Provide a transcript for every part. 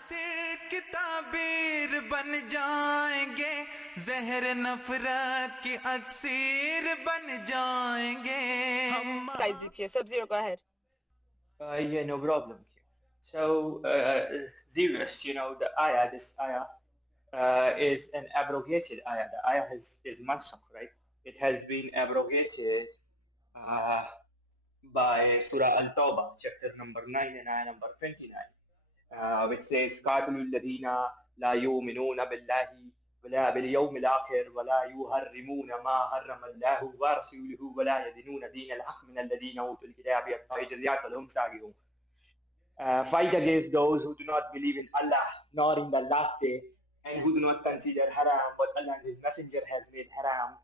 नासिर की ताबीर बन जाएंगे, जहर नफरत की अक्सीर बन जाएंगे हम। Guys, if you Sub-Zero, go ahead. Yeah, no problem. So, Zeus, the ayah, this ayah is an abrogated ayah. The ayah is mansukh, right? It has been abrogated by Surah Al-Tawbah, chapter number 9 and ayah number 29, which says, قَاتِلُوا الَّذِينَ لَا يُؤْمِنُونَ بِاللَّهِ ولا باليوم الآخر ولا يحرمون ما حرم الله ورسوله ولا يدينون دين الحق من الذين أوتوا الكتاب حتى يجزيهم لهم ساغهم. Fight against those who do not believe in Allah nor in the last day, and who do not consider haram what Allah and His Messenger has made haram,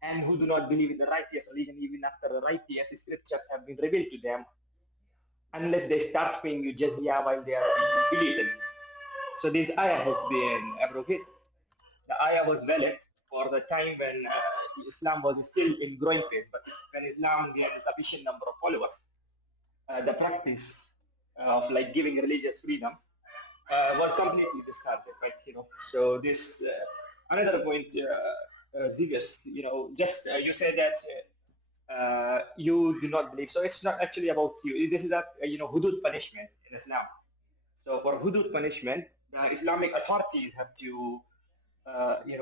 and who do not believe in the righteous religion even after the righteous scriptures have been revealed to them, unless they start paying you jizya while they are believers. So this ayah has been abrogated. The ayah was valid for the time when Islam was still in growing phase, but when Islam gained a sufficient number of followers, the practice of like giving religious freedom was completely discarded, right? So this another point, Zigas, just you said that you do not believe. So it's not actually about you. This is a hudud punishment in Islam. So for hudud punishment, the Islamic authorities have to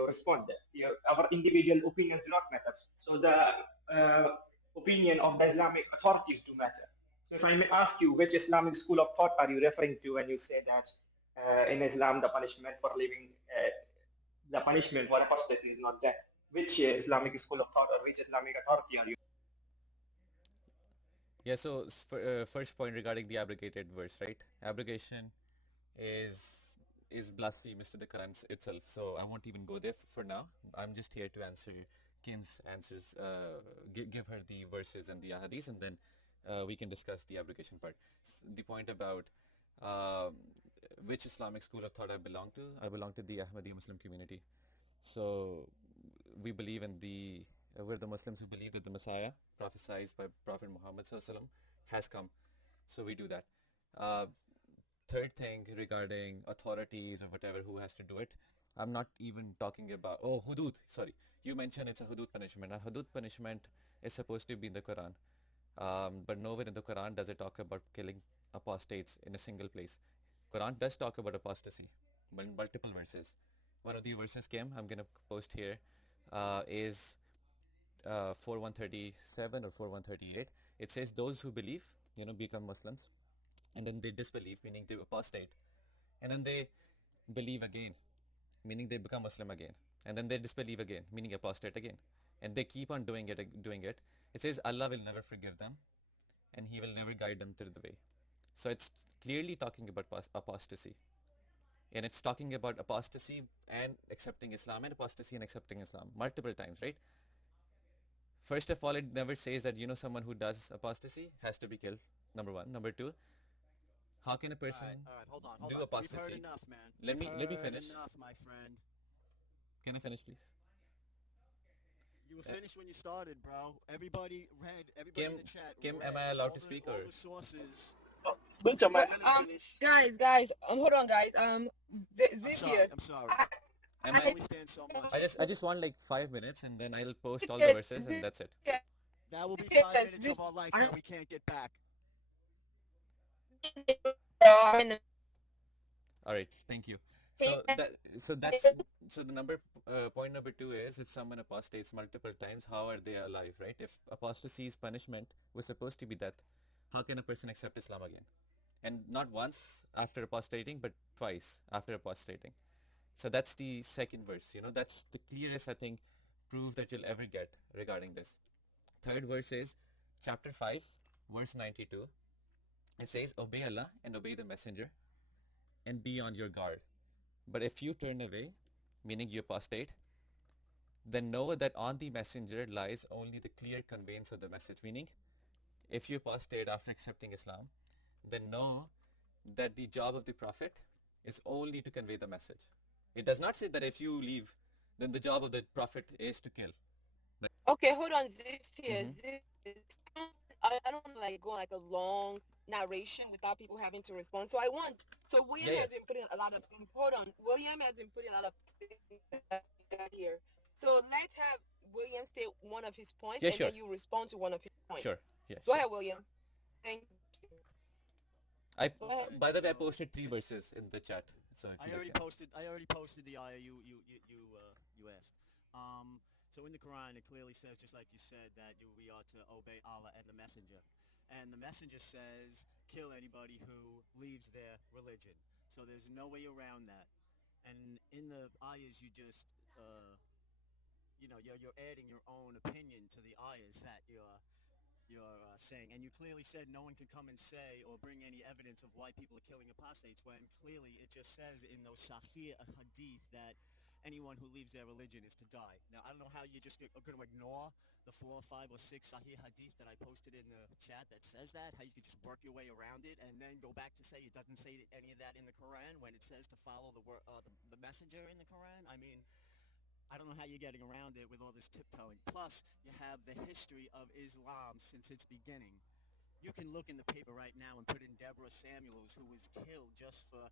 respond. Our individual opinions do not matter. So the opinion of the Islamic authorities do matter. So if I may ask you, which Islamic school of thought are you referring to when you say that in Islam the punishment for living, the punishment for apostasy is not death? Which Islamic school of thought or which Islamic authority are you? Yeah, so first point regarding the abrogated verse, right? Abrogation is blasphemous to the Quran itself, so I won't even go there for now. I'm just here to answer Kim's answers, give her the verses and the Hadith, and then we can discuss the abrogation part. The point about which Islamic school of thought I belong to the Ahmadi Muslim community. So we believe in we're the Muslims who believe that the Messiah, prophesied by Prophet Muhammad ﷺ, has come. So we do that. Third thing regarding authorities or whatever who has to do it, I'm not even talking about, hudud, sorry. You mentioned it's a hudud punishment. A hudud punishment is supposed to be in the Quran. But nowhere in the Quran does it talk about killing apostates in a single place. Quran does talk about apostasy, but in multiple verses. One of the verses I'm going to post here, is 4137 or 4138. It says those who believe, become Muslims, and then they disbelieve, meaning they apostate, and then they believe again, meaning they become Muslim again, and then they disbelieve again, meaning apostate again, and they keep on doing it. It says Allah will never forgive them, and He will never guide them through the way. So it's clearly talking about apostasy, and it's talking about apostasy and accepting Islam, and apostasy and accepting Islam multiple times, right? First of all, it never says that someone who does apostasy has to be killed. Number one. Number two, how can a person hold on. do apostasy? We've heard enough, man. Let me finish. Enough, my friend. Can I finish, please? You were finished when you started, bro. Everybody in the chat. Kim, am I allowed to speak, or? All the sources. Guys, hold on, guys. I'm sorry. I understand so much. I just want like 5 minutes, and then I'll post all the verses, and that's it. That will be 5 minutes of our life that we can't get back. All right, thank you. So the point number 2 is, if someone apostates multiple times, how are they alive, right? If apostasy's punishment was supposed to be death, how can a person accept Islam again? And not once after apostating, but twice after apostating. So that's the second verse. That's the clearest, I think, proof that you'll ever get regarding this. Third verse is chapter 5, verse 92. It says, obey Allah and obey the messenger, and be on your guard. But if you turn away, meaning you apostate, then know that on the messenger lies only the clear conveyance of the message. Meaning, if you apostate after accepting Islam, then know that the job of the prophet is only to convey the message. It does not say that if you leave, then the job of the prophet is to kill. Okay, hold on, Zip here. I don't want to go on a long narration without people having to respond. So William Yeah, has been putting a lot of things. Hold on. William has been putting a lot of things that we got here. So let's have William state one of his points, yeah, and sure, then you respond to one of his points. sure, yeah, Go sure. ahead, William. Thank you. Go ahead. By the way, I posted 3 verses in the chat, so if I you guys already can. posted. I already posted the ayah you asked. So in the Quran, it clearly says, just like you said, that we are to obey Allah and the Messenger. And the Messenger says, kill anybody who leaves their religion. So there's no way around that. And in the ayahs, you just, you're adding your own opinion to the ayahs that you're saying. And you clearly said no one can come and say or bring any evidence of why people are killing apostates, when clearly it just says in those Sahih Hadith that anyone who leaves their religion is to die. Now, I don't know how you're just going to ignore the 4, 5, or 6 Sahih Hadith that I posted in the chat that says that, how you could just work your way around it and then go back to say it doesn't say any of that in the Quran when it says to follow the messenger in the Quran. I mean, I don't know how you're getting around it with all this tiptoeing. Plus, you have the history of Islam since its beginning. You can look in the paper right now and put in Deborah Samuels, who was killed just for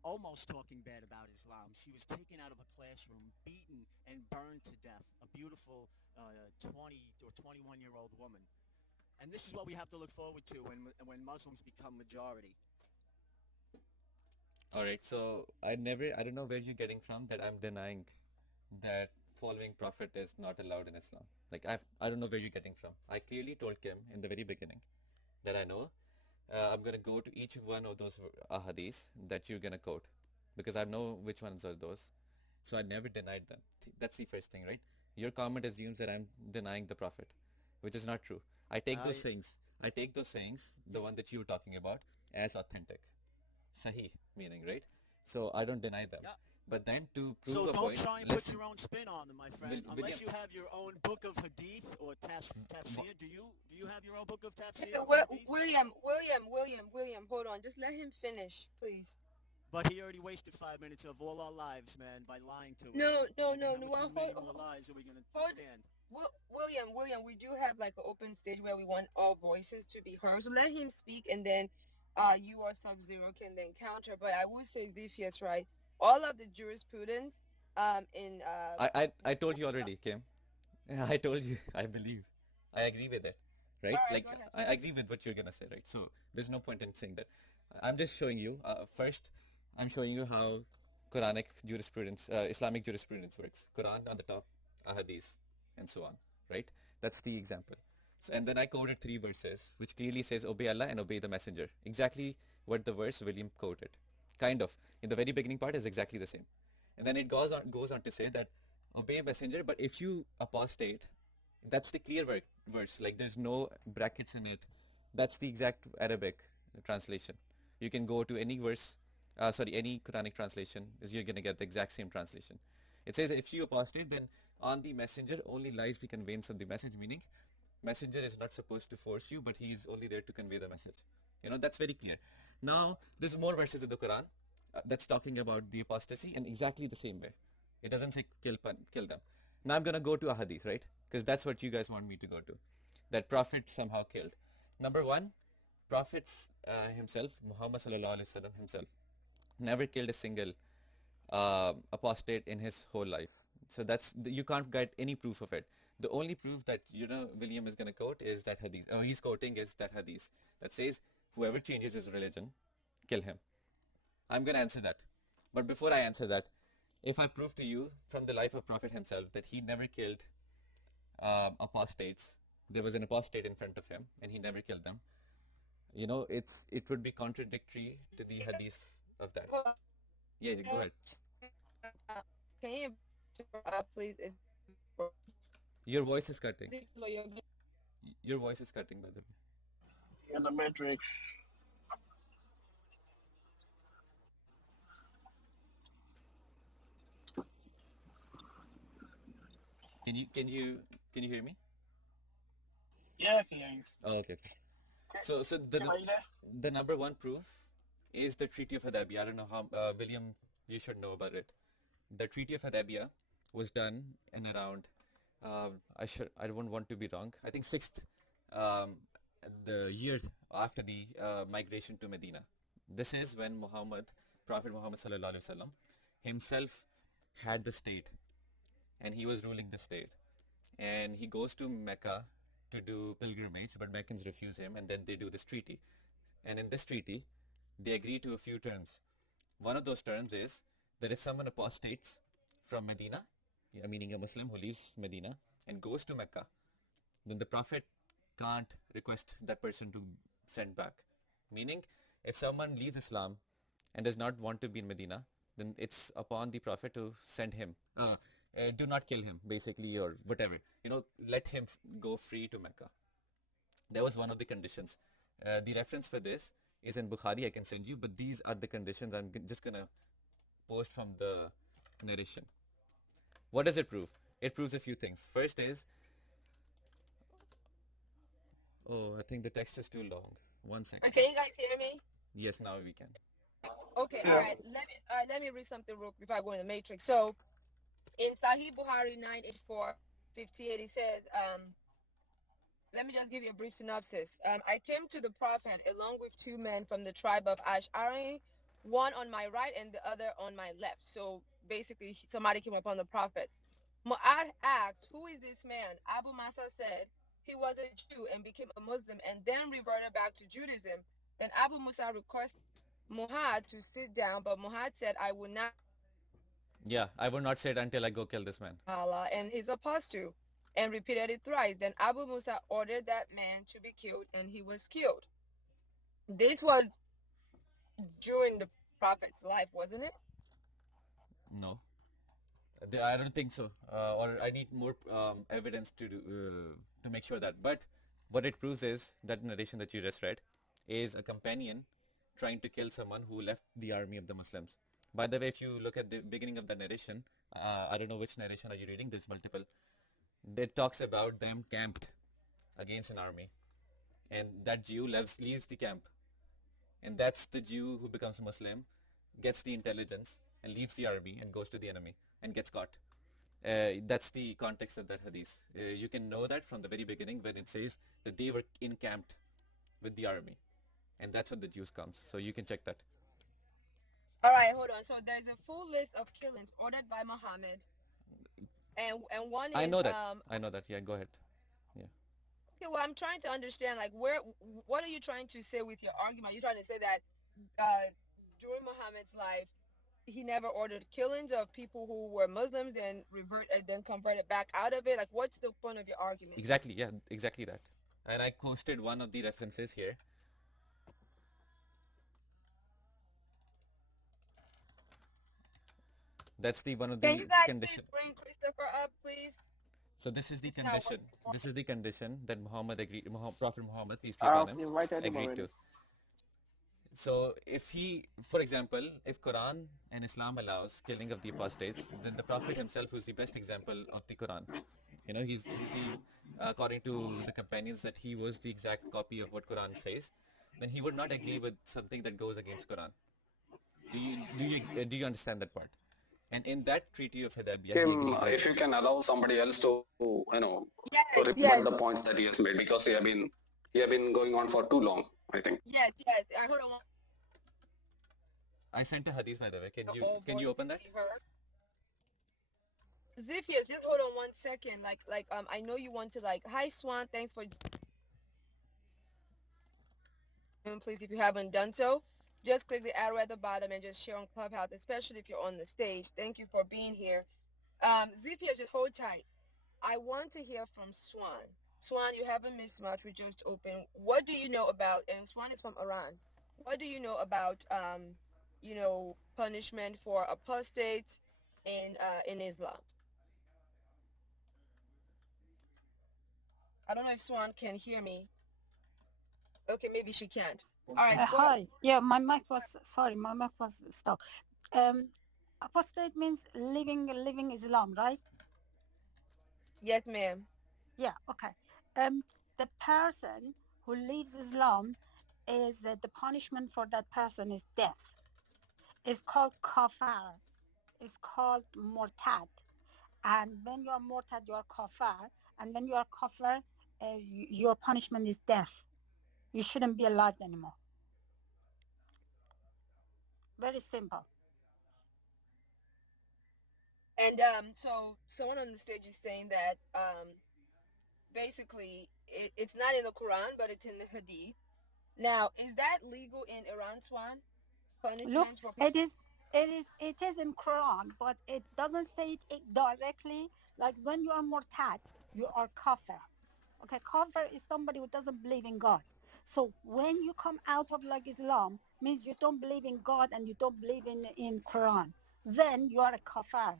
almost talking bad about Islam. She was taken out of a classroom, beaten, and burned to death. A beautiful 20 or 21-year-old woman. And this is what we have to look forward to when Muslims become majority. All right, so I don't know where you're getting from that I'm denying that following Prophet is not allowed in Islam. Like, I don't know where you're getting from. I clearly told Kim in the very beginning that I know. I'm going to go to each one of those ahadiths that you're going to quote because I know which ones are those. So I never denied them. That's the first thing, right? Your comment assumes that I'm denying the Prophet, which is not true. I take those sayings, the one that you were talking about, as authentic. Sahih, meaning, right? So I don't deny them. Yeah. But then to prove So a don't point, try and put your own spin on them, my friend. Unless William, you have your own book of hadith or tafsir. Do you have your own book of tafsir? William, hold on. Just let him finish, please. But he already wasted 5 minutes of all our lives, man, by lying to us. No. How many more lies are we going to stand? William, we do have like an open stage where we want all voices to be heard. So let him speak, and then you or Sub-Zero can then counter. But I will say this, yes, right? All of the jurisprudence in I told you already, Kim. I told you, I believe. I agree with it, right? Right, like, I agree with what you're going to say, right? So there's no point in saying that. I'm just showing you, first, I'm showing you how Quranic jurisprudence, Islamic jurisprudence works. Quran on the top, ahadith, and so on, right? That's the example. So, and then I quoted 3 verses, which clearly says, obey Allah and obey the messenger. Exactly what the verse William quoted. Kind of. In the very beginning part is exactly the same. And then it goes on to say that obey messenger, but if you apostate, that's the clear verse. Like, there's no brackets in it. That's the exact Arabic translation. You can go to any verse, any Quranic translation, you're going to get the exact same translation. It says, if you apostate, then on the messenger only lies the conveyance of the message, meaning messenger is not supposed to force you, but he is only there to convey the message. That's very clear. Now, there's more verses in the Quran that's talking about the apostasy in exactly the same way. It doesn't say kill them. Now I'm going to go to a hadith, right? Because that's what you guys want me to go to. That Prophet somehow killed. Number 1, Prophet himself, Muhammad sallallahu alaihi wasallam himself, never killed a single apostate in his whole life. So you can't get any proof of it. The only proof that William is going to quote is that hadith. He's quoting is that hadith that says whoever changes his religion, kill him. I'm going to answer that. But before I answer that, if I prove to you from the life of Prophet himself that he never killed apostates, there was an apostate in front of him and he never killed them, it would be contradictory to the hadith of that. Yeah, go ahead. Can you please? Your voice is cutting. Your voice is cutting, by the way. In the Matrix. Can you hear me? Yeah, I can hear you. Oh, okay. So the number 1 proof is the Treaty of Hudaubiya. I don't know how, William, you should know about it. The Treaty of Hudaubiya was done in around, I don't want to be wrong, I think 6th, the year after the migration to Medina. This is when Prophet Muhammad sallallahu alaihi wasallam himself had the state, and he was ruling the state. And he goes to Mecca to do pilgrimage, but Meccans refuse him, and then they do this treaty. And in this treaty, they agree to a few terms. One of those terms is that if someone apostates from Medina, meaning a Muslim who leaves Medina and goes to Mecca, then the Prophet can't request that person to send back. Meaning, if someone leaves Islam and does not want to be in Medina, then it's upon the Prophet to send him. Do not kill him, basically, or whatever. Let him go free to Mecca. That was one of the conditions. The reference for this is in Bukhari. I can send you, but these are the conditions. I'm just going to post from the narration. What does it prove? It proves a few things. First is, I think the text is too long. 1 second. Can you guys hear me? Yes, now we can. Okay, all right. Let me read something real quick before I go in the matrix. So, in Sahih Bukhari 984:58, he says, let me just give you a brief synopsis. I came to the Prophet along with two men from the tribe of Ash'ari, one on my right and the other on my left. So basically, somebody came upon the Prophet. Mu'ad asked, who is this man? Abu Masa said, he was a Jew and became a Muslim and then reverted back to Judaism. Then Abu Musa requested Muhammad to sit down, but Muhammad said, I will not. Yeah, I will not sit until I go kill this man. Allah and his apostle, and repeated it thrice. Then Abu Musa ordered that man to be killed, and he was killed. This was during the Prophet's life, wasn't it? No. I don't think so. Or I need more evidence to make sure that. But what it proves is that narration that you just read is a companion trying to kill someone who left the army of the Muslims. By the way, if you look at the beginning of the narration, I don't know which narration are you reading, there's multiple. It talks about them camped against an army. And that Jew leaves the camp. And that's the Jew who becomes Muslim, gets the intelligence, and leaves the army and goes to the enemy and gets caught. That's the context of that hadith. You can know that from the very beginning when it says that they were encamped with the army. And that's when the Jews comes. So you can check that. All right, hold on. So there's a full list of killings ordered by Muhammad. And one is... I know that. Yeah, go ahead. Yeah. Okay, well, I'm trying to understand, like, what are you trying to say with your argument? Are you trying to say that during Muhammad's life, he never ordered killings of people who were Muslims and then converted back out of it? Like, what's the point of your argument? Exactly, yeah, exactly that. And I posted one of the references here. That's the one of the condition. Can you guys bring Christopher up, please? So this is the condition. This is the condition that Prophet Muhammad, peace be upon him, agreed to. So for example, if Quran and Islam allows killing of the apostates, then the Prophet himself, who's the best example of the Quran, he's according to the companions, that he was the exact copy of what Quran says, then he would not agree with something that goes against Quran. Do you understand that part? And in that treaty of Hudaubiya, if you can allow somebody else to, report the points that he has made, because he have been going on for too long, I think. Yes. I heard one. I sent a hadith, by the way. Can you open that? Ziphius, just hold on 1 second. I know you want to hi Swan, thanks for please, if you haven't done so, just click the arrow at the bottom and just share on Clubhouse, especially if you're on the stage. Thank you for being here. Ziphius, just hold tight. I want to hear from Swan. Swan, you haven't missed much. We just opened. What do you know about, and Swan is from Iran, what do you know about, punishment for apostates in Islam? I don't know if Swan can hear me. Okay, maybe she can't. All right. Hi. Yeah, my mic was stuck. Apostate means living Islam, right? Yes, ma'am. Yeah. Okay. The person who leaves Islam is the punishment for that person is death. It's called kafar. It's called murtad. And when you are murtad, you are kafar. And when you are kafar, your punishment is death. You shouldn't be alive anymore. Very simple. And so someone on the stage is saying that basically it's not in the Quran, but it's in the Hadith. Now, is that legal in Iran, Swan? Look, Punishment for it is in Quran, but it doesn't say it directly. Like when you are murtad, you are kafir. Okay, kafir is somebody who doesn't believe in God. So when you come out of like Islam, means you don't believe in God and you don't believe in Quran. Then you are a kafir.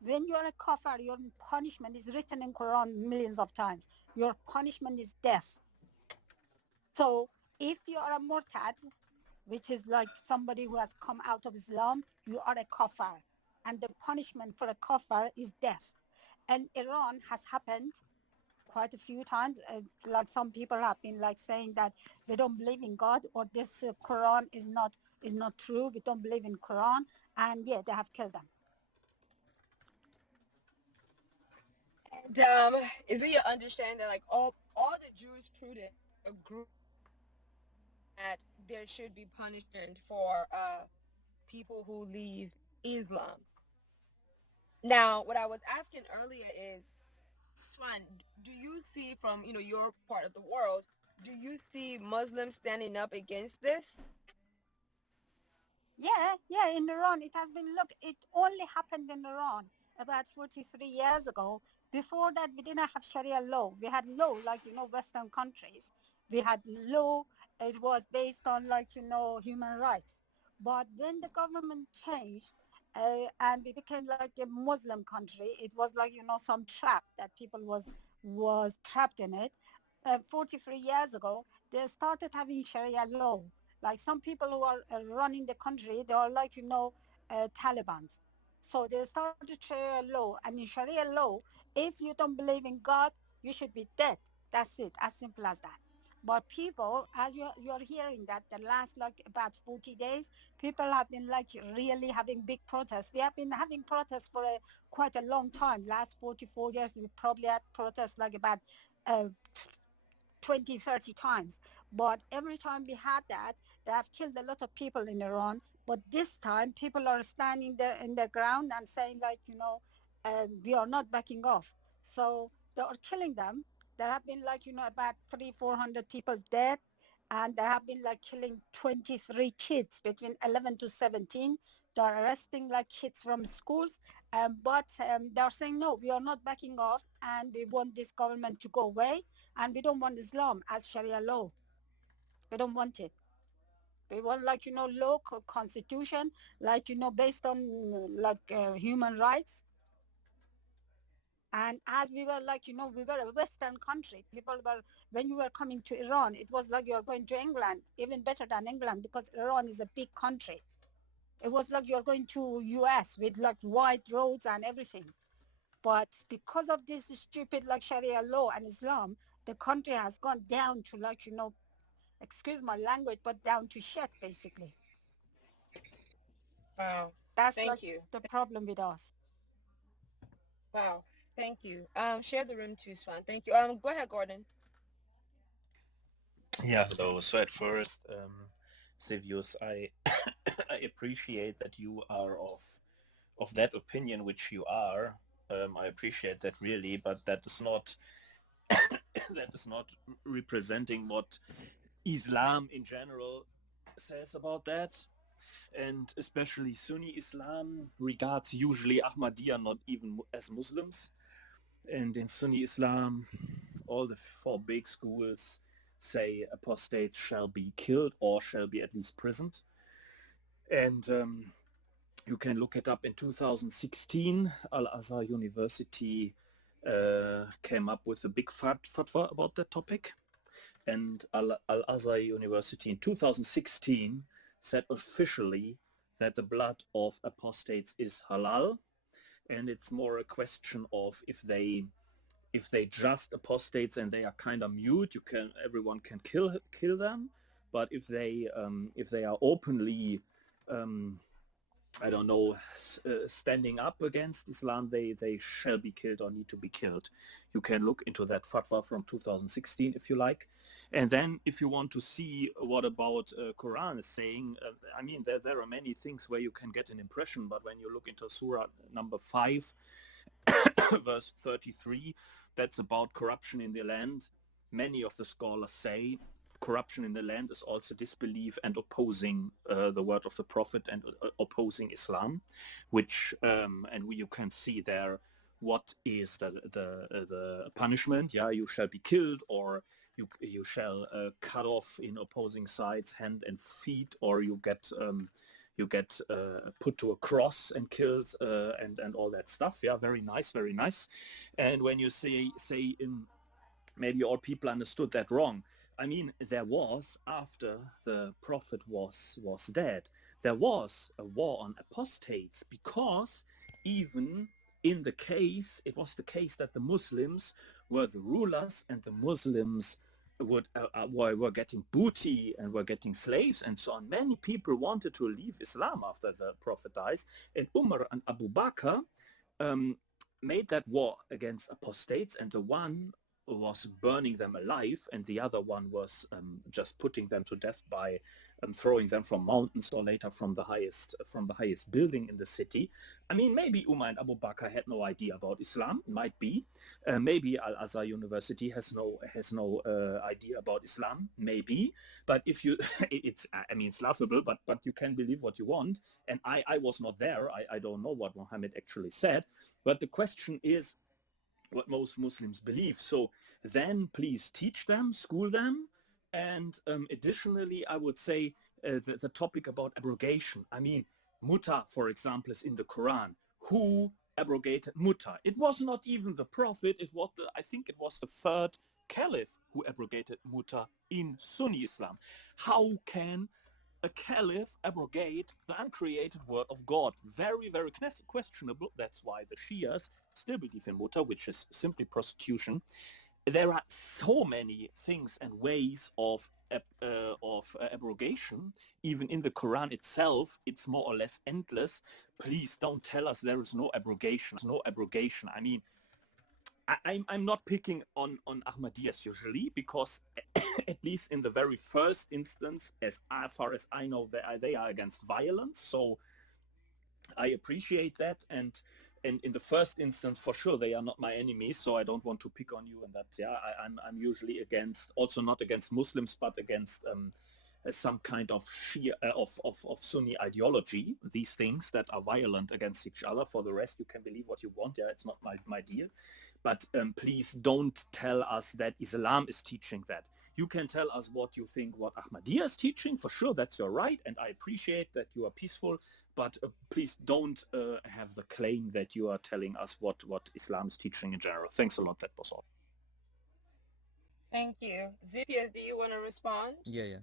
When you are a kafir, your punishment is written in Quran millions of times. Your punishment is death. So if you are a murtad, which is like somebody who has come out of Islam, you are a kafir. And the punishment for a kafir is death. And Iran has happened quite a few times. Like some people have been like saying that they don't believe in God, or this Quran is not true. We don't believe in Quran. And yeah, they have killed them. And is it your understanding that like all the jurisprudence agree that there should be punishment for people who leave Islam? Now, what I was asking earlier is, Swan, do you see from your part of the world, do you see Muslims standing up against this? Yeah, in Iran, it has been, look, it only happened in Iran about 43 years ago. Before that, we didn't have Sharia law. We had law, like, Western countries. We had law, it was based on, like, human rights. But when the government changed and we became like a Muslim country, it was like, some trap that people was trapped in it. 43 years ago, they started having Sharia law. Like some people who are running the country, they are like, Talibans. So they started Sharia law. And in Sharia law, if you don't believe in God, you should be dead. That's it, as simple as that. But people, as you're hearing that the last like about 40 days, people have been like really having big protests. We have been having protests for quite a long time. Last 44 years, we probably had protests like about 20, 30 times. But every time we had that, they have killed a lot of people in Iran. But this time, people are standing there in their ground and saying, like, we are not backing off. So they are killing them. There have been, like, about 300-400 people dead. And there have been, like, killing 23 kids between 11 to 17. They're arresting, like, kids from schools. But they're saying, no, we are not backing off. And we want this government to go away. And we don't want Islam as Sharia law. We don't want it. We want, like, law, constitution, like, based on, like, human rights. And as we were, like, we were a Western country. People were, when you were coming to Iran, it was like you're going to England, even better than England, because Iran is a big country. It was like you're going to US with, like, wide roads and everything. But because of this stupid, like, Sharia law and Islam, the country has gone down to, like, excuse my language, but down to shit, basically. Wow. That's Thank like you. the problem with us. Wow. Thank you. Share the room too, Swan. Thank you. Go ahead, Gordon. Yeah, hello. So at first, Silvius, I I appreciate that you are of that opinion which you are. I appreciate that really, but that is not that is not representing what Islam in general says about that. And especially Sunni Islam regards usually Ahmadiyya not even as Muslims. And in Sunni Islam, all the four big schools say apostates shall be killed or shall be at least imprisoned. And you can look it up. In 2016, Al-Azhar University came up with a big fatwa about that topic. And Al-Azhar University in 2016 said officially that the blood of apostates is halal. And it's more a question of if they just apostates and they are kind of mute, everyone can kill them. But if they are openly I don't know, standing up against Islam, they shall be killed or need to be killed. You can look into that fatwa from 2016 if you like. And then if you want to see what about Quran is saying, I mean, there are many things where you can get an impression, but when you look into Surah number 5, verse 33, that's about corruption in the land. Many of the scholars say corruption in the land is also disbelief and opposing the word of the Prophet and opposing Islam, which you can see there what is the punishment. Yeah, you shall be killed, or you shall cut off in opposing sides hand and feet, or you get put to a cross and killed, and all that stuff. Yeah, very nice, very nice. And when you say in, maybe all people understood that wrong. I mean, there was, after the Prophet was dead, there was a war on apostates, because even in the case, it was the case that the Muslims were the rulers, and the Muslims were getting booty and were getting slaves and so on. Many people wanted to leave Islam after the Prophet dies, and Umar and Abu Bakr made that war against apostates, and the one was burning them alive, and the other one was just putting them to death by throwing them from mountains, or later from the highest building in the city. I mean, maybe Umar and Abu Bakr had no idea about Islam. Might be. Maybe Al-Azhar University has no idea about Islam. Maybe. But if you, it's laughable. But you can believe what you want. And I was not there. I don't know what Muhammad actually said. But the question is what most Muslims believe. So then please teach them, school them. And additionally, I would say the topic about abrogation. I mean, Mutah, for example, is in the Quran. Who abrogated Mutah? It was not even the Prophet. I think it was the third Caliph who abrogated Mutah in Sunni Islam. How can a Caliph abrogate the uncreated word of God? Very, very questionable. That's why the Shias still believe in Mutah, which is simply prostitution. There are so many things and ways of abrogation. Even in the Quran itself, it's more or less endless. Please don't tell us there is no abrogation. No abrogation. I mean, I'm not picking on Ahmadiyas usually, because at least in the very first instance, as far as I know, they are against violence. So I appreciate that, and in the first instance, for sure, they are not my enemies, so I don't want to pick on you. And that, yeah, I'm usually against, also not against Muslims, but against some kind of Shia of Sunni ideology. These things that are violent against each other. For the rest, you can believe what you want. Yeah, it's not my deal. But please don't tell us that Islam is teaching that. You can tell us what you think, what Ahmadiyya is teaching. For sure, that's your right, and I appreciate that you are peaceful. But please don't have the claim that you are telling us what Islam is teaching in general. Thanks a lot. That was all. Thank you. Zipia, do you want to respond? Yeah.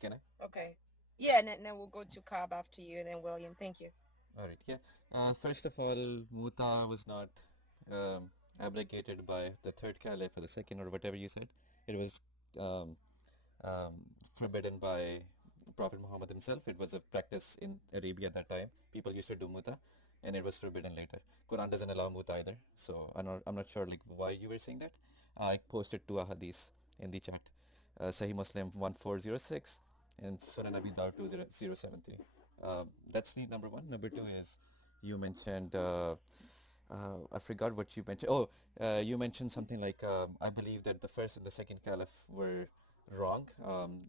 Can I? Okay. Yeah, and then we'll go to Cobb after you, and then William. Thank you. All right. Yeah. First of all, Mutah was not abrogated by the third caliph or the second or whatever you said. It was forbidden by Prophet Muhammad himself. It was a practice in Arabia at that time. People used to do Mutah, and it was forbidden later. Quran doesn't allow Mutah either. So I'm not sure like why you were saying that. I posted 2 Hadiths in the chat. Sahih Muslim 1406 and Sunan Abi Dawud 20073. That's the number one. Number two is you mentioned I forgot what you mentioned. You mentioned something like I believe that the first and the second caliph were wrong,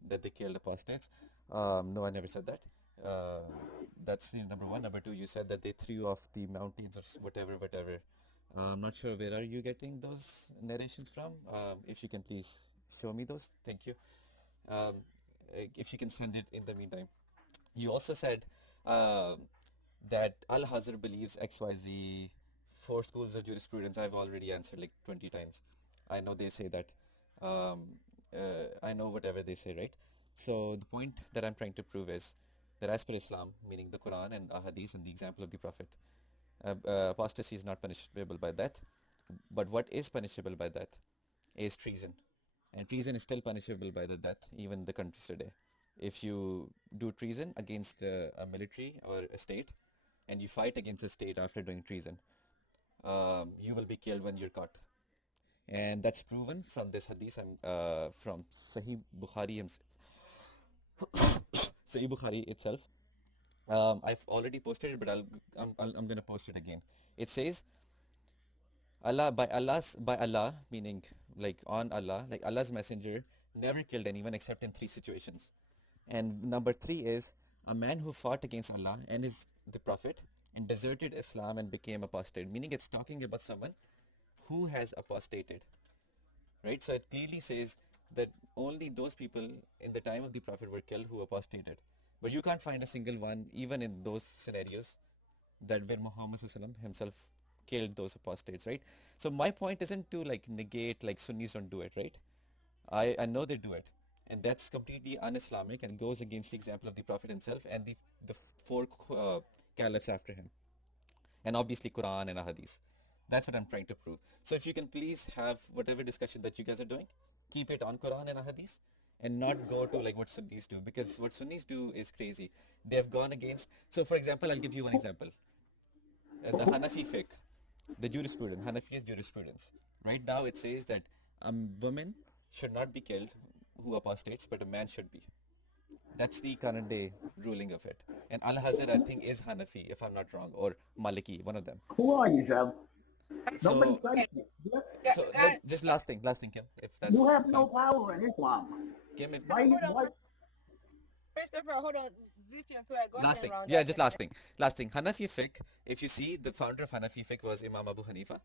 that they killed apostates. No, I never said that. That's the number one. Number two, you said that they threw off the mountains or whatever. I'm not sure where are you getting those narrations from. If you can please show me those. Thank you. If you can send it in the meantime. You also said that Al-Hazr believes XYZ 4 schools of jurisprudence. I've already answered like 20 times. I know they say that. I know whatever they say, right? So the point that I'm trying to prove is that as per Islam, meaning the Quran and Ahadith and the example of the Prophet, apostasy is not punishable by death. But what is punishable by death is treason. And treason is still punishable by the death, even in the countries today. if you do treason against a military or a state, and you fight against a state after doing treason, you will be killed when you're caught. And that's proven from this hadith from Sahih Bukhari Sahih Bukhari itself. I've already posted it, but I'm gonna post it again. It says, by Allah, meaning like on Allah, like Allah's messenger never killed anyone except in 3 situations. And number 3 is a man who fought against Allah and the Prophet and deserted Islam and became apostate, meaning it's talking about someone who has apostated, right? So it clearly says that only those people in the time of the Prophet were killed who apostated. But you can't find a single one, even in those scenarios, that where Muhammad himself killed those apostates, right? So my point isn't to like negate like Sunnis don't do it, right? I know they do it, and that's completely un-Islamic and goes against the example of the Prophet himself and the 4 caliphs after him, and obviously Quran and Hadith. That's what I'm trying to prove. So if you can please have whatever discussion that you guys are doing, keep it on Quran and Hadith, and not go to like what Sunnis do, because what Sunnis do is crazy. They have gone against. So for example, I'll give you one example. The Hanafi fiqh, the jurisprudence, Hanafi's jurisprudence. Right now it says that a woman should not be killed who apostates, but a man should be. That's the current day ruling of it. And Al-Hazir, I think, is Hanafi, if I'm not wrong, or Maliki, one of them. Who are you, Joe? Nobody So, cites you. so just last thing, Kim, if that's You have fine. no power in Islam. Kim, if Why? Christopher, hold on. Ziphian, so I go last ahead thing, and round yeah, up just and last thing. Hanafi fiqh, if you see, the founder of Hanafi fiqh was Imam Abu Hanifa.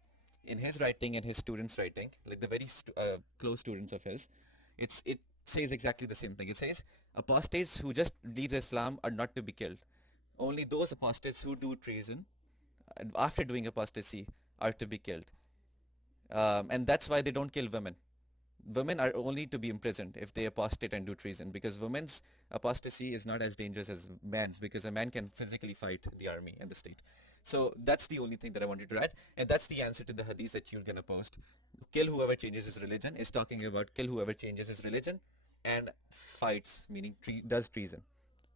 In his writing and his students' writing, like the very close students of his, it says exactly the same thing. It says apostates who just leave Islam are not to be killed. Only those apostates who do treason after doing apostasy are to be killed. And that's why they don't kill women. Women are only to be imprisoned if they apostate and do treason, because women's apostasy is not as dangerous as man's, because a man can physically fight the army and the state. So that's the only thing that I wanted to add, and that's the answer to the hadith that you're gonna post. Kill whoever changes his religion is talking about kill whoever changes his religion and fights, meaning does treason.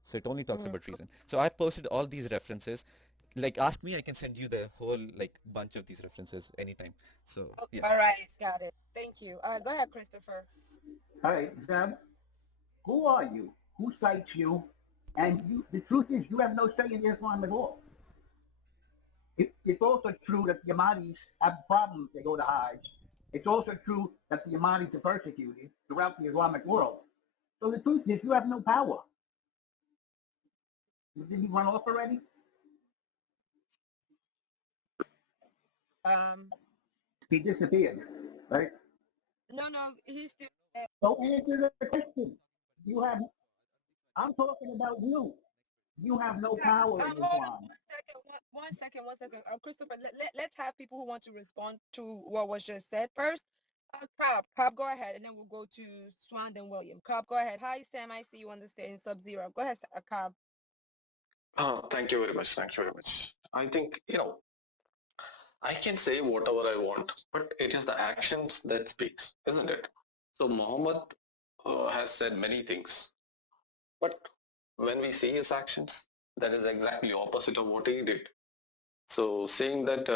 So it only talks about treason. So I've posted all these references. Like, ask me, I can send you the whole like bunch of these references anytime. So Okay, yeah. all right, got it. Thank you. Go ahead, Christopher. All right, Zeb, who are you? Who cites you? And the truth is, you have no say in Islam at all. It's also true that the Ahmadis have problems. They go to Hajj. It's also true that the Ahmadis are persecuted throughout the Islamic world. So the truth is, you have no power. Did he run off already? He disappeared, right? No, he's still there. So answer the question. I'm talking about you. You have no power in Islam. One second. Christopher, let's have people who want to respond to what was just said first. Cobb, go ahead, and then we'll go to Swan and William. Cobb, go ahead. Hi, Sam. I see you on the stage. Sub-Zero. Go ahead, Cobb. Thank you very much. I think, I can say whatever I want, but it is the actions that speaks, isn't it? So Muhammad has said many things, but when we see his actions, that is exactly opposite of what he did. So saying that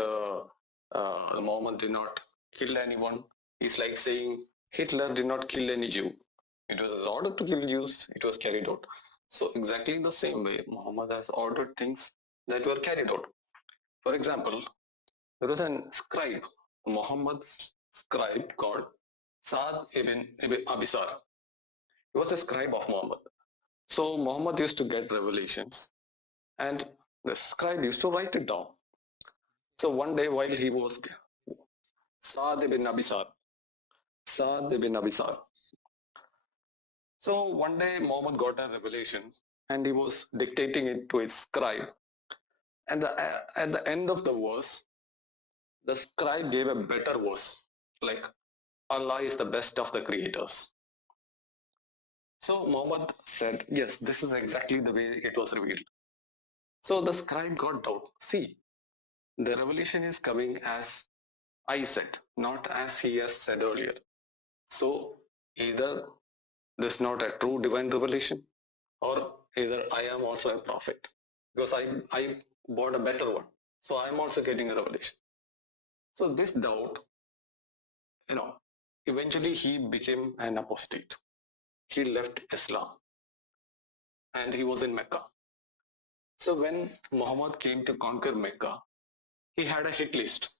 Muhammad did not kill anyone is like saying Hitler did not kill any Jew. It was ordered to kill Jews, it was carried out. So exactly the same way, Muhammad has ordered things that were carried out. For example, there was a scribe, Muhammad's scribe called Saad bin Abi Sarh. He was a scribe of Muhammad. So Muhammad used to get revelations and the scribe used to write it down. So one day while he was Saad bin Abi Sarh. So one day Muhammad got a revelation and he was dictating it to his scribe. And at the end of the verse, the scribe gave a better verse, like Allah is the best of the creators. So Muhammad said, yes, this is exactly the way it was revealed. So the scribe got doubt. See, the revelation is coming as I said, not as he has said earlier. So either this is not a true divine revelation or either I am also a prophet because I bought a better one. So I'm also getting a revelation. So this doubt, you know, eventually he became an apostate. He left Islam and he was in Mecca. So when Muhammad came to conquer Mecca, he had a hit list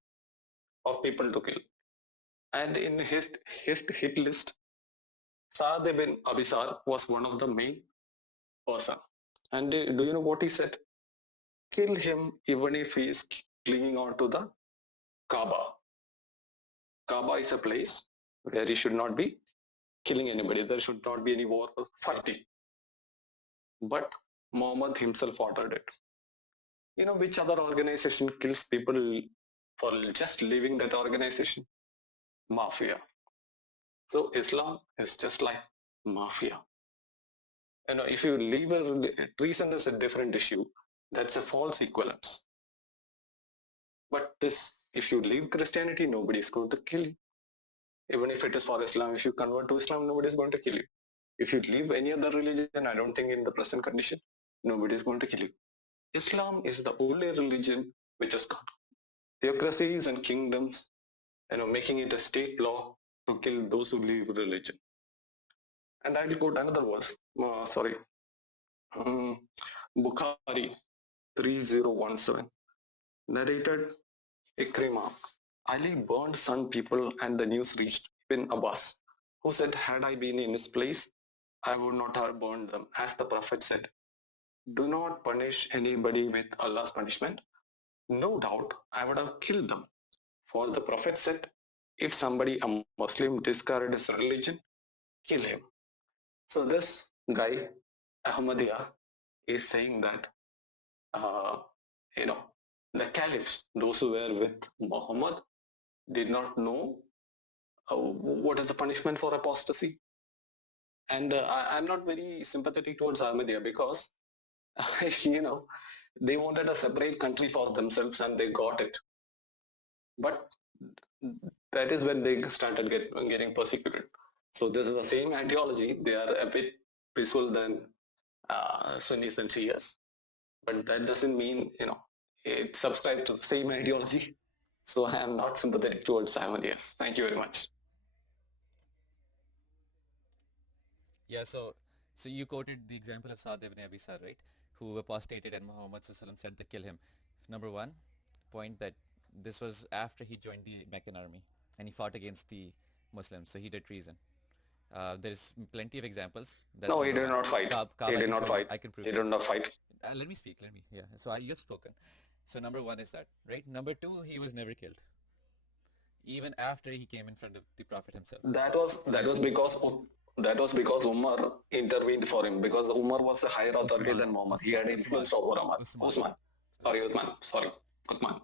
of people to kill. And in his hit list, Saad bin Abi Sarh was one of the main person. And do you know what he said? Kill him even if he is clinging on to the Kaaba. Kaaba is a place where he should not be killing anybody. There should not be any war or fighting. But Muhammad himself ordered it. You know which other organization kills people for just leaving that organization? Mafia. So Islam is just like mafia. You know, if you leave treason is a different issue. That's a false equivalence. But this, if you leave Christianity, nobody is going to kill you. Even if it is for Islam, if you convert to Islam, nobody is going to kill you. If you leave any other religion, I don't think in the present condition, nobody is going to kill you. Islam is the only religion which has got theocracies and kingdoms, you know, making it a state law to kill those who leave religion. And I will quote another verse. Bukhari 3017, narrated Ikrimah. Ali burned some people and the news reached Ibn Abbas, who said, had I been in his place, I would not have burned them. As the Prophet said, do not punish anybody with Allah's punishment. No doubt I would have killed them. For the Prophet said, if somebody, a Muslim, discarded his religion, kill him. So this guy, Ahmadiyya, is saying that, you know, the caliphs, those who were with Muhammad, did not know what is the punishment for apostasy. And I'm not very sympathetic towards Ahmadiyya because, you know, they wanted a separate country for themselves and they got it. But that is when they started getting persecuted. So this is the same ideology. They are a bit peaceful than Sunnis and Shias. But that doesn't mean, you know, it subscribes to the same ideology. So I am not sympathetic towards Ahmadiyyas. Thank you very much. Yeah, so you quoted the example of Saad bin Abi Sarh, right? Who apostated and Muhammad Sallallahu said to kill him. Number one point, that this was after he joined the Meccan army and he fought against the Muslims, so he did treason. There's plenty of examples. That's no, he did not fight. He did not fight. I can prove he did not fight. Let me speak. Yeah. So you've spoken. So number one is that, right? Number two, he was never killed, even after he came in front of the Prophet himself. That was because Umar intervened for him, because Umar was a higher authority than Muhammad. He had influence over Uthman. Uthman.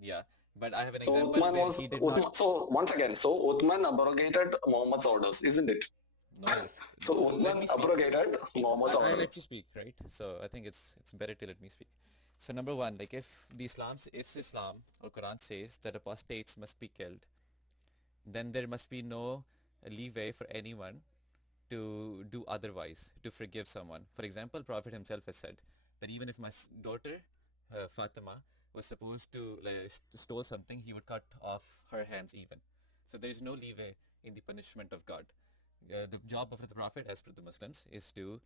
Yeah, but I have an example where he did not. So once again, Uthman abrogated Muhammad's orders, isn't it? No. So Uthman abrogated Muhammad's orders. I let you speak, right? So I think it's better to let me speak. So number one, like if Islam or Quran says that apostates must be killed, then there must be no leeway for anyone to do otherwise, to forgive someone. For example, Prophet himself has said that even if my daughter Fatima was supposed to stole something, he would cut off her hands even. So there is no leeway in the punishment of God. The job of the Prophet, as per the Muslims, is to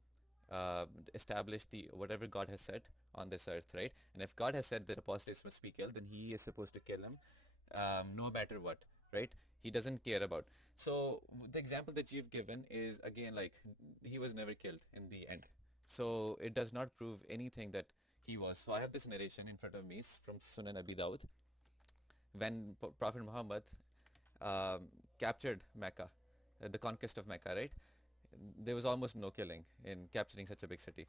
establish the whatever God has said on this earth, right? And if God has said that apostates must be killed, then he is supposed to kill him, no matter what, right? He doesn't care about. So the example that you've given is, again, like, he was never killed in the end. So it does not prove anything that he was. So I have this narration in front of me from Sunan Abi Dawud. When Prophet Muhammad captured Mecca, the conquest of Mecca, right? There was almost no killing in capturing such a big city.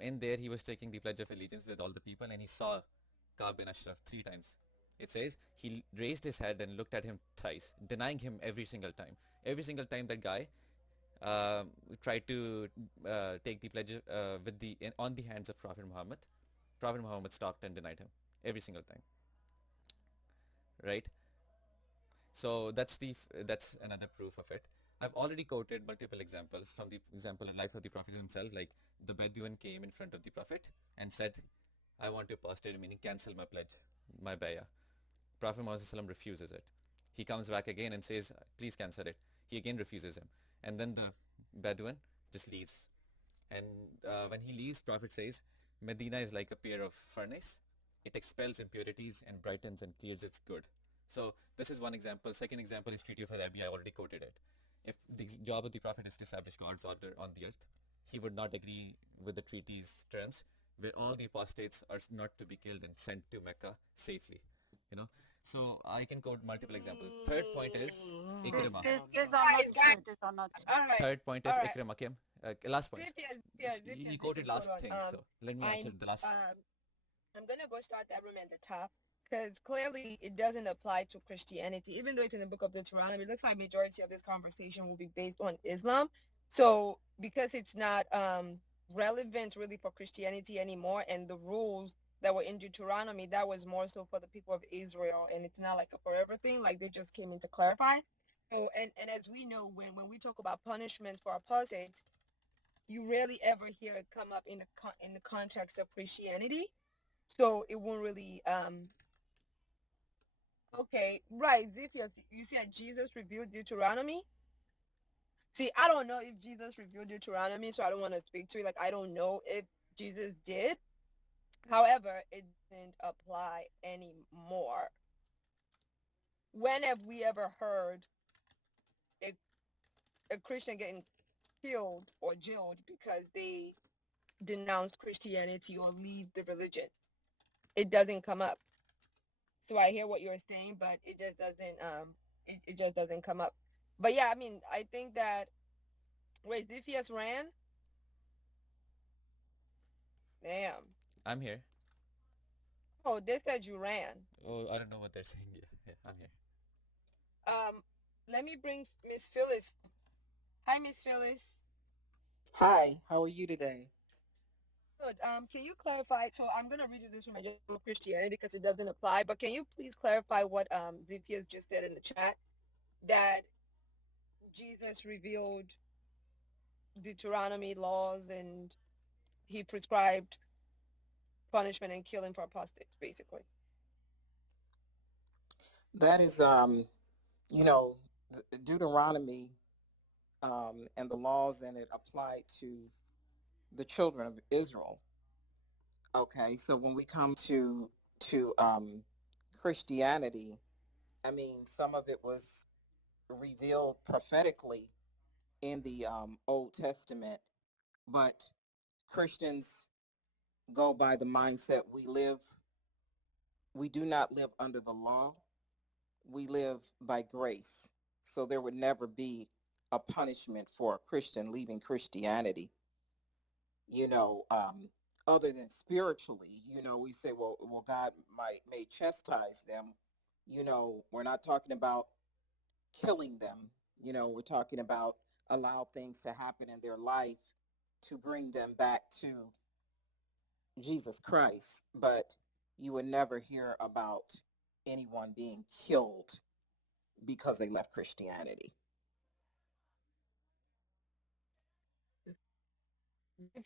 In there, he was taking the Pledge of Allegiance with all the people, and he saw Ka'b bin Ashraf 3 times. It says he raised his head and looked at him thrice, denying him every single time. Every single time that guy tried to take the pledge on the hands of Prophet Muhammad stopped and denied him every single time. Right? So that's another proof of it. I've already quoted multiple examples from the example of life of the Prophet himself, like the Bedouin came in front of the Prophet and said, I want to apostate, meaning cancel my pledge, my bayah. Prophet Muhammad ﷺ refuses it. He comes back again and says, please cancel it. He again refuses him. And then the Bedouin just leaves. And when he leaves, Prophet says, Medina is like a pair of furnace. It expels impurities and brightens and clears its good. So this is one example. Second example is Treaty of Hudaubiya. I already quoted it. If the job of the Prophet is to establish God's order on the earth, he would not agree with the treaty's terms, where all the apostates are not to be killed and sent to Mecca safely. You know, so I can quote multiple examples. Third point is Ikrimah. These are not true. These are not true. All right. Third point is Ikrimah. Kim. Last point. You You quoted last thing, so let me answer the last. I'm gonna go start that room at the top because clearly it doesn't apply to Christianity, even though it's in the book of Deuteronomy. It looks like majority of this conversation will be based on Islam. So because it's not relevant really for Christianity anymore, and the rules that were in Deuteronomy, that was more so for the people of Israel, and it's not like a forever thing. Like they just came in to clarify. So and as we know, when we talk about punishments for apostates, you rarely ever hear it come up in the context of Christianity. So it won't really okay, right, Ziphias, you said Jesus revealed Deuteronomy. See, I don't know if Jesus revealed Deuteronomy, so I don't want to speak to it. Like, I don't know if Jesus did. However, it doesn't apply anymore. When have we ever heard a Christian getting killed or jailed because they denounce Christianity or leave the religion? It doesn't come up. So I hear what you're saying, but it just doesn't it just doesn't come up. But yeah, I mean, I think that wait, Ziphias ran? Damn. I'm here. Oh, they said you ran. Oh, I don't know what they're saying. Yeah, I'm here. Let me bring Miss Phyllis. Hi, Miss Phyllis. Hi, how are you today? Good. Can you clarify? So I'm gonna read you this from my general Christianity because it doesn't apply. But can you please clarify what Ziphias just said in the chat, that Jesus revealed Deuteronomy laws and he prescribed punishment and killing for apostates, basically. That is, Deuteronomy and the laws in it apply to the children of Israel. Okay, so when we come to Christianity, I mean, some of it was revealed prophetically in the Old Testament, but Christians go by the mindset we do not live under the law, we live by grace. So there would never be a punishment for a Christian leaving Christianity, other than spiritually. We say, well, God may chastise them. We're not talking about killing them. We're talking about allow things to happen in their life to bring them back to Jesus Christ. But you would never hear about anyone being killed because they left Christianity.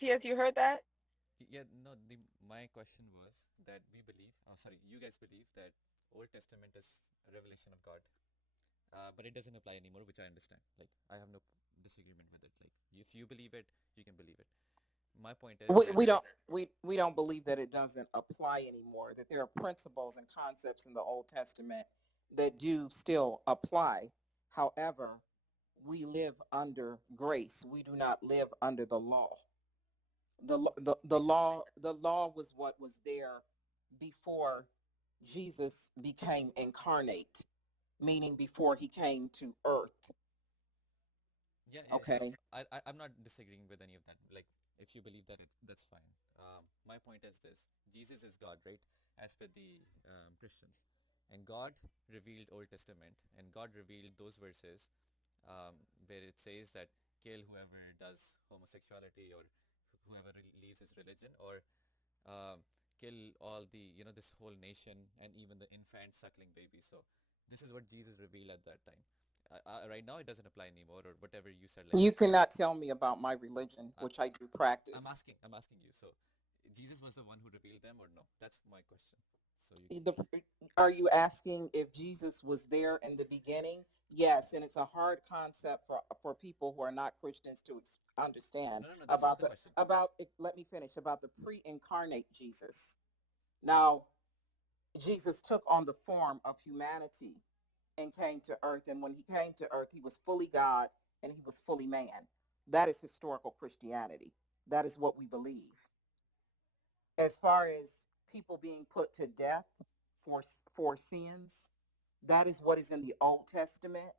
Yes, you heard that? Yeah, no, my question was that you guys believe that Old Testament is a revelation of God, but it doesn't apply anymore, which I understand. Like, I have no disagreement with it. Like, if you believe it, you can believe it. My point is we don't believe that it doesn't apply anymore, that there are principles and concepts in the Old Testament that do still apply. However, we live under grace. We do not live under the law. The law was what was there before Jesus became incarnate, meaning before he came to earth. Yeah. Okay. So I'm not disagreeing with any of that. Like, if you believe that, that's fine. My point is this: Jesus is God, right? As per the Christians, and God revealed Old Testament, and God revealed those verses where it says that kill whoever does homosexuality or whoever leaves his religion, or kill all this whole nation and even the infant suckling baby. So this is what Jesus revealed at that time. Right now, it doesn't apply anymore, or whatever you said. You cannot tell me about my religion, which I do practice. I'm asking you. So, Jesus was the one who revealed them, or no? That's my question. Are you asking if Jesus was there in the beginning? Yes, and it's a hard concept for people who are not Christians to understand. No, Let me finish about the pre-incarnate Jesus. Now, Jesus took on the form of humanity and came to earth, and when he came to earth, he was fully God and he was fully man. That is historical Christianity. That is what we believe. As far as people being put to death for sins, that is what is in the Old Testament.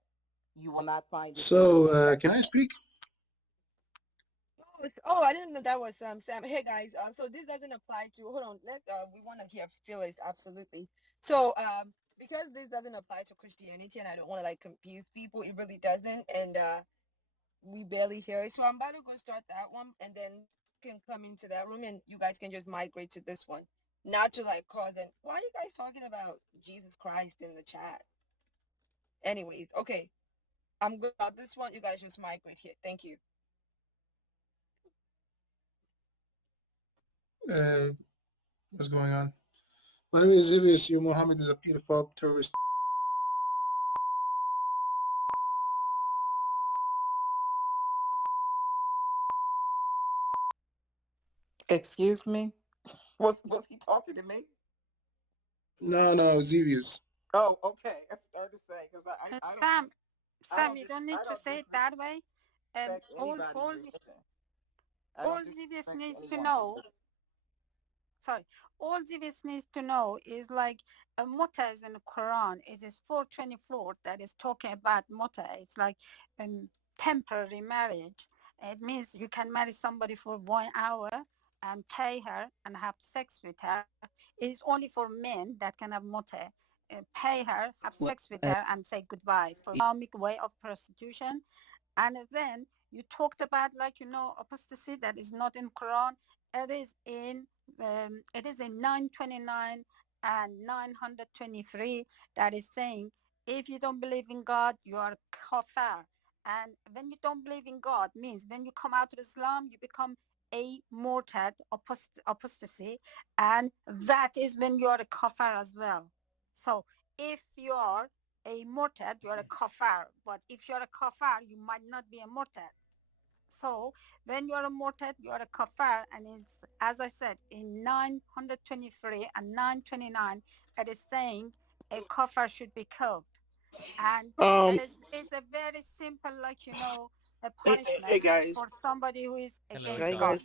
You will not find it. So, can I speak? Oh, I didn't know that was Sam. Hey guys, so this doesn't apply to. Hold on, we want to hear Phyllis. Absolutely. So, because this doesn't apply to Christianity, and I don't want to like confuse people, it really doesn't, and we barely hear it. So I'm about to go start that one, and then you can come into that room, and you guys can just migrate to this one, not to like cause. And why are you guys talking about Jesus Christ in the chat? Anyways, okay, I'm good about this one. You guys just migrate here. Thank you. What's going on? My name is Zivius. You, Muhammad is a pedophile terrorist. Excuse me? Was he talking to me? No, Zivius. Oh, okay. I started to say because I don't. Sam, you don't need to say it that way. All Zivius needs to know. Sorry, all Zivius needs to know is like Mutah is in the Quran. It is 424 that is talking about Mutah. It's like temporary marriage. It means you can marry somebody for 1 hour and pay her and have sex with her. It is only for men that can have Mutah. Pay her, have sex with her, and say goodbye. For Islamic way of prostitution. And then you talked about apostasy that is not in Quran. It is in 929 and 923 that is saying if you don't believe in God, you are kafir. And when you don't believe in God means when you come out of Islam, you become a murtad, apostasy, and that is when you are a kafir as well. So if you are a murtad, you are a kafir. But if you are a kafir, you might not be a murtad. So when you are a murtad, you are a kafir, and it's, as I said, in 923 and 929, it is saying a kafir should be killed. And it's a very simple, a punishment hey guys. for somebody who is against God. God.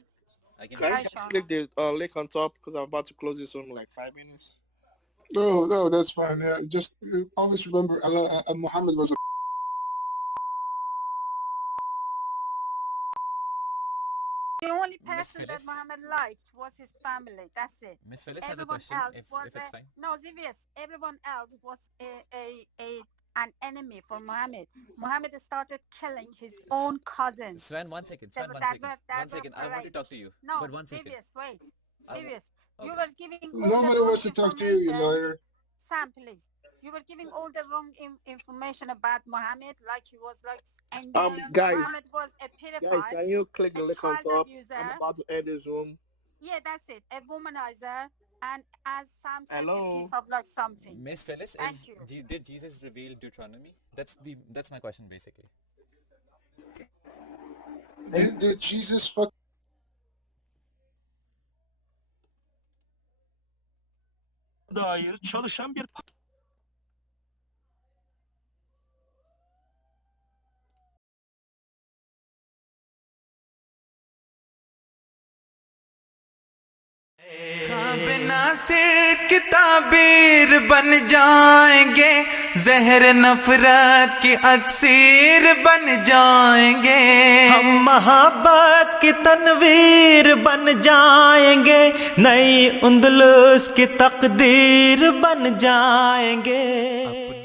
Can I just click the link on top because I'm about to close this room in like 5 minutes? No, that's fine. Yeah, just always remember, Muhammad was a. The only person that Muhammad liked was his family. That's it. Miss Phyllis had a question, if it's fine. No, Zivius. Everyone else was an enemy for Muhammad. Muhammad started killing his own cousins. Sven, one second. I want to talk to you. No, but 1 second. Zivius, wait. Zivius, you were giving Nobody wants to talk to you, you liar. Sam, please. You were giving all the wrong information about Muhammad, like he was like. Guys. Muhammad was a pedophile. Guys, can you click the link on top? I'm about to end this room. Yeah, that's it. A womanizer, and as Sam said, a piece of like something. Miss Phyllis, did Jesus reveal Deuteronomy? That's my question basically. Did Jesus fuck? Dair çalışan bir बिना सिर की ताबीर बन जाएंगे, जहर नफरत की अक्सीर बन जाएंगे, हम मोहब्बत की तनवीर बन जाएंगे, नई उंदलुस की तकदीर बन जाएंगे।